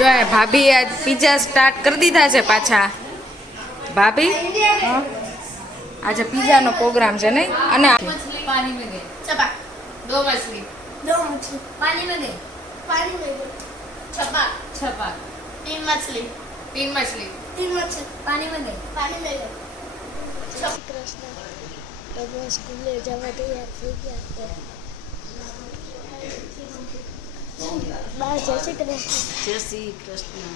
જો ભાભી આજ પિઝા સ્ટાર્ટ કરી દીધા છે પાછા. ભાભી આજે પિઝા નો પ્રોગ્રામ છે નહીં? અને पानी में गए छपाक दो मछली पानी में गए छपाक छपाक तीन मछली पानी में गए કૃષ્ણ તો સ્કૂલે જવા તૈયાર થઈ ગયા બા જય શ્રી કૃષ્ણ. જય શ્રી કૃષ્ણ.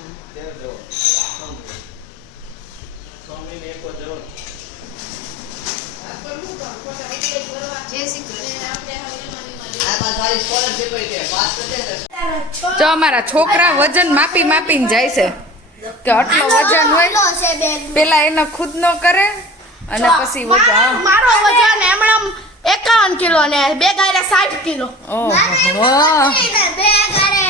જો અમારા છોકરા વજન માપી માપીને જાય છે કે આટલો વજન હોય, પેલા એને ખુદ નો કરે અને પછી વજન. મારો વજન હમણાં 51 કિલો ને બે ગાયરે 60 કિલો. ઓહો બે ગાયરે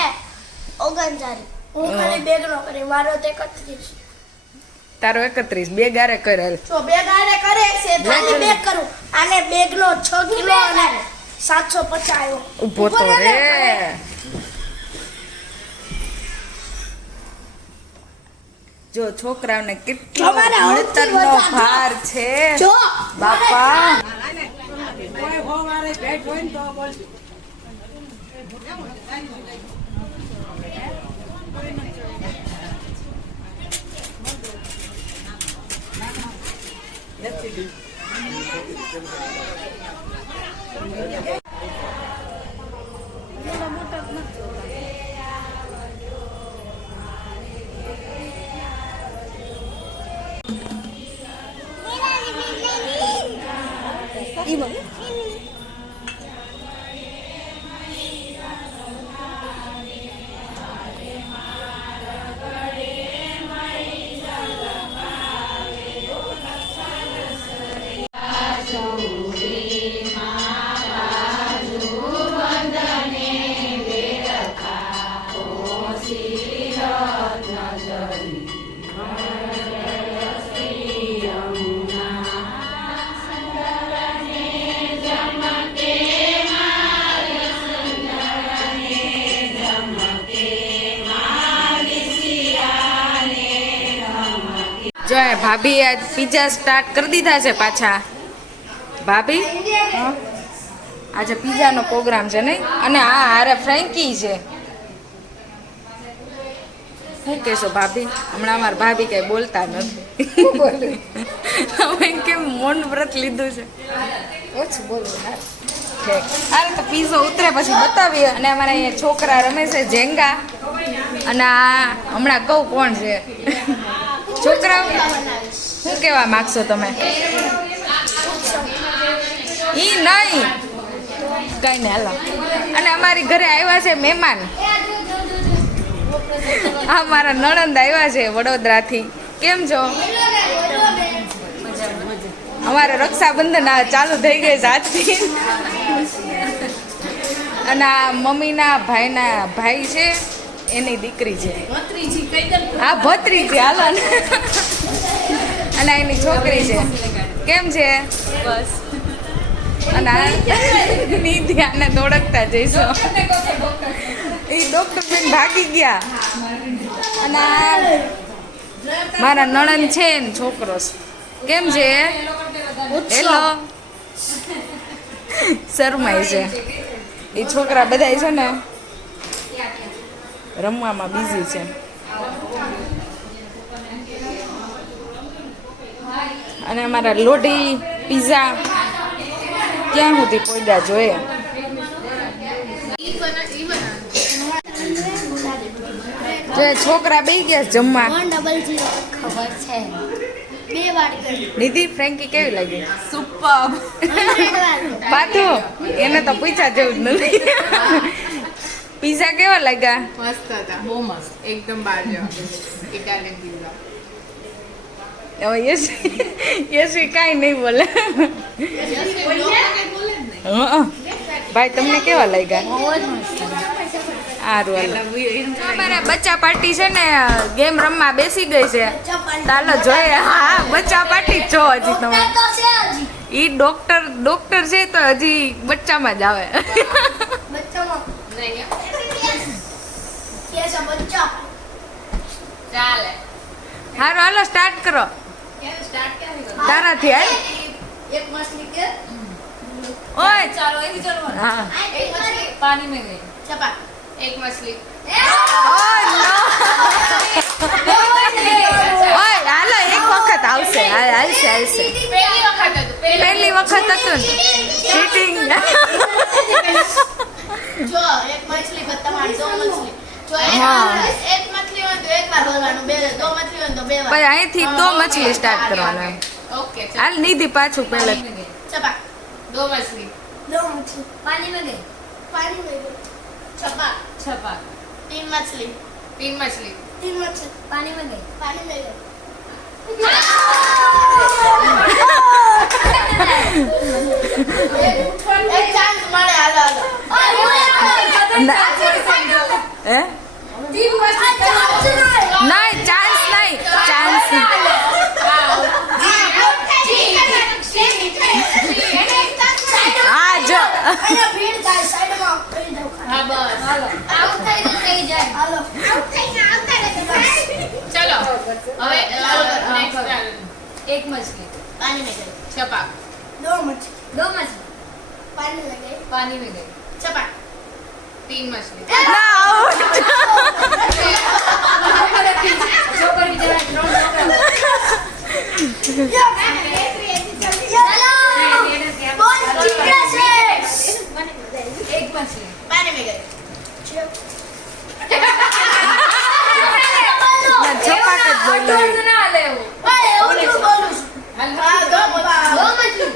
39. હું ખાલી બેગ નો કરી, મારો તો 31. તારો 31 બે ગારે કરેલ. તો બે ગાયરે કરે છે ખાલી બેગ કરું, આને બેગ નો 6 કિલો અને 750 આવ્યો. ઉભો તો રે. જો છોકરાઓને કેટલો ભણતરનો ભાર છે બાપા. જો ભાભી આજ પિઝા સ્ટાર્ટ કરી દીધા છે પાછા. ભાભી આજે પિઝા નો પ્રોગ્રામ છે નહીં? અને આ હારે ફ્રેન્કી છે. શું કહેશો ભાભી? હમણાં અમારા ભાભી કઈ બોલતા નથી. તમે કેમ મૌન વ્રત લીધું છે? ઓછું બોલવું. અરે તો પીઝો ઉતરે પછી બતાવીએ. અને અમારા અહીંયા છોકરા રમે છે જેંગા. અને આ હમણાં કહું કોણ છે છોકરાઓ? શું કહેવા માંગશો તમે? ઈ નહીં કઈ ને હાલો. અને અમારી ઘરે આવ્યા છે મહેમાન. આ મારા નણંદ આવ્યા છે વડોદરાથી. કેમ છો? અમારે રક્ષાબંધન ચાલુ થઈ ગઈ છે આજથી. અને આ મમ્મીના ભાઈ છે, એની દીકરી છે. હા ભત્રીજી હાલો ને. અને એની છોકરી છે. કેમ છે? બસ. અને નિધિ આને ઓળખતા જઈશું. એ ડોક્ટર બેન ભાગી ગયા. અને મારા નણંદ છે ને છોકરો. કેમ છે? હેલો. શરમાય છે. એ છોકરા બધા છે ને રમવામાં બિઝી છે. અને અમારા લોઢી પિઝા ક્યાં સુધી પોઈડા જોઈએ. જો છોકરા બેસી ગયા જમવા. ખબર છે. બે વાર કરી. નિધિ ફ્રેન્કી કેવી લાગી? सुपर પાથું એને તો પૂછા જેવું જ નથી. પિઝા કેવા લાગ્યા? मस्त था वो मस्त एकदम बाहर जाओ इटालियन पिज्जा હવે યશવી કાંઈ નહીં બોલે. હં. ભાઈ તમને કેવા લાગ્યા? સારું. અમારા બચ્ચા પાર્ટી છે ને ગેમ રમવા બેસી ગઈ છે. ચાલો જોઈએ. હા બચ્ચા પાર્ટી જ છો હજી તમે. ઈ ડોક્ટર છે તો હજી બચ્ચામાં જ આવે. હારો હાલો સ્ટાર્ટ કરો સ્ટાર્ટ ક્યાંથી કરો? તારાથી હાલ એક મછલી કે ઓય ચાલો એવી ચલવાનું. હા એક મछલી પાણી में गई. छपा. एक मछली. ઓય નો ઓય હાલો એક વખત આવશે હાલશે હાલશે પહેલી વખત હતું. પહેલી વખત હતું ને ચીટિંગ જો એક મછલી પર તમારી દો મછલી. જો હા. એક મછલી હોય તો એક વાર બોલવાનું, બે દો મછલી હોય તો બે વાર. પછી અહીંથી દો મછલી સ્ટાર્ટ કરવાનું એમ. ओके चल. હાલ નિધિ પાછું પહેલા छपा. दो मछली. दो मछली पानी में गई. पानी में गई छपा. छपा. तीन मछली. तीन मछली. तीन मछली पानी में गई. पानी में गई एक चांस मारे हालो हालो. ના. હે तीन मछली નહીં ચાન્સ નહીં ચાન્સ હા જો અહીંયા ભીડ થાય સાઈડમાં કરી દો हाँ बस हालो. આઉટ થઈ જાય હાલો આઉટ થઈને આવતા રહે चलो હવે नेक्स्ट एक मछली पानी में गई. छपा. दो मछली दो मछली पानी में गई पानी में गई. छपा. तीन मछली. ના આઉટ छोकर बिचारा बोल चिकना से एक मछली पानी में गई. ના છપાક જ બોલ્યો ना ले वो. ओए उल्लू बोलू हाँ दो मछली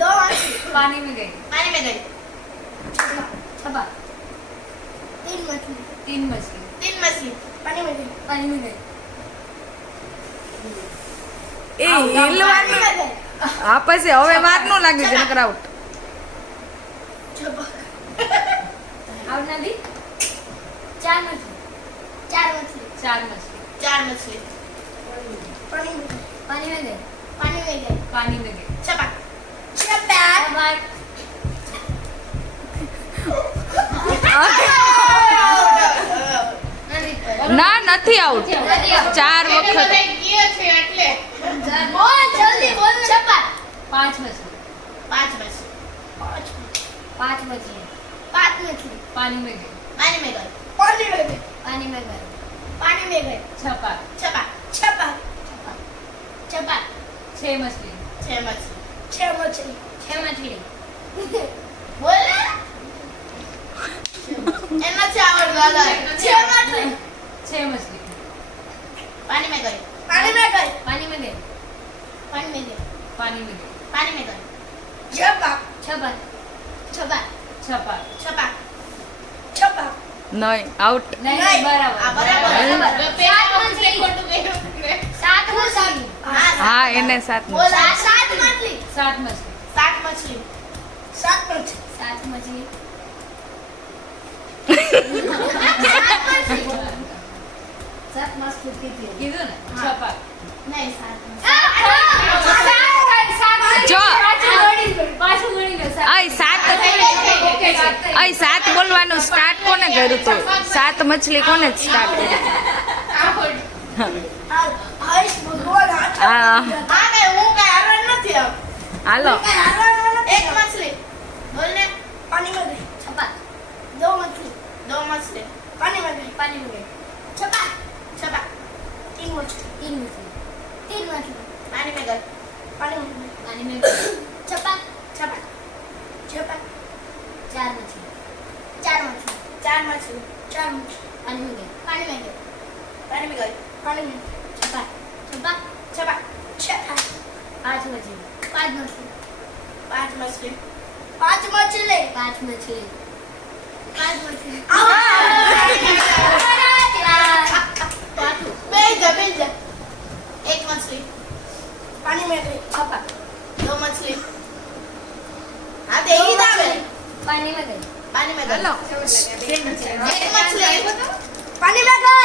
दो मछली पानी में गई. पानी में गई. छपा. तीन मछली तीन मछली. तीन मछली पानी में गई पानी में गई. એ હિલવાનું હા પછી હવે વાર નો લાગે છે નકર આઉટ और नदी चार मछली चार मछली चार मछली. चार मछली पानी में गई पानी में गई. पानी में गई पानी में गई. छपा. छपा ના નથી આઉટ ચાર વખત बोल जल्दी बोल छपा पांच मछली. पांच मछली. पांच मछली. पांच मछली पानी में गई. पानी में गई. पानी में गई पानी में गई. पानी में गई छपा. छपा. छपा छपा छह मछली. छह मछली. छह मछली छह मछली. बोल एना चावल वाला छह मछली छह मछली. पानी में गई. पानी में गई पानी में गई. पानी में गई पानी में गई. पानी में गई. छपा छपा. छपा छपा. छपा. छपा નહીં આઉટ नहीं नहीं. बराबर. बराबर. सात मछली. सात मछली હા એને સાત बोला सात मछली सात मछली. सात मछली सात मछली सात मछली. सात मछली कितनी कीधું ને છપા. नहीं सात જો પાછું ગણી લો. અહીં સાત અહીં સાત બોલવાનું સ્ટાર્ટ કોને કર્યું હતું સાત મછલી કોને સ્ટાર્ટ કર્યું आयुष भगवान હા आ गए वो का हरण નથી अब હાલો एक मछली बोलने पानी में गई છપા. दो मछली दो मछली. पानी में गई पानी में गई. छपा छपा. तीन मछली तीन मछली. तीन मछली पानी में गई. पानी में गई पानी में गई. छपा छपा. छपा चार मछली. चार मछली चार मछली. चार मछली पानी में गई. पानी में गई पानी में गई. पानी में छपा. छपा. छपा छपा पांच मछली. पांच मछली पांच मछली. पांच मछली पांच मछली. पांच मछली बेल जा. एक मछली. पानी में गई छपा. दो मछली. हाँ दे ही दावे. पानी में गई. पानी में गई. हेलो. एक मछली. पानी में गई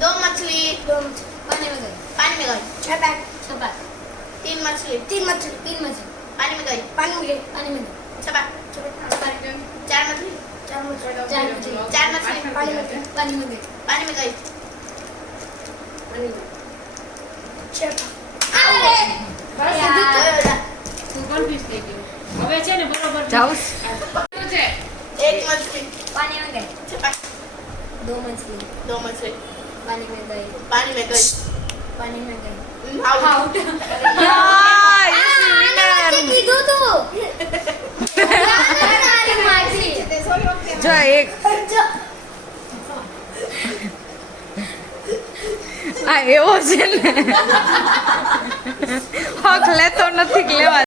दो मछली. दो मछली पानी में गई. पानी में गई. छपा छपा. तीन मछली. तीन मछली तीन मछली. पानी में गई. पानी में गई पानी में गई. छपा. चार मछली. चार मछली चार मछली. चार मछली. पानी में गई पानी में गई. पानी में गई. पानी में છે હવે છે ને બરોબર જાઉં છે. एक मछली पानी में गए दो मछली दो मछली पानी में गए पानी में गई पानी में गए आउट કીધું તું માછી જો એક આ એવો છે ને હક લેતો નથી કે લેવા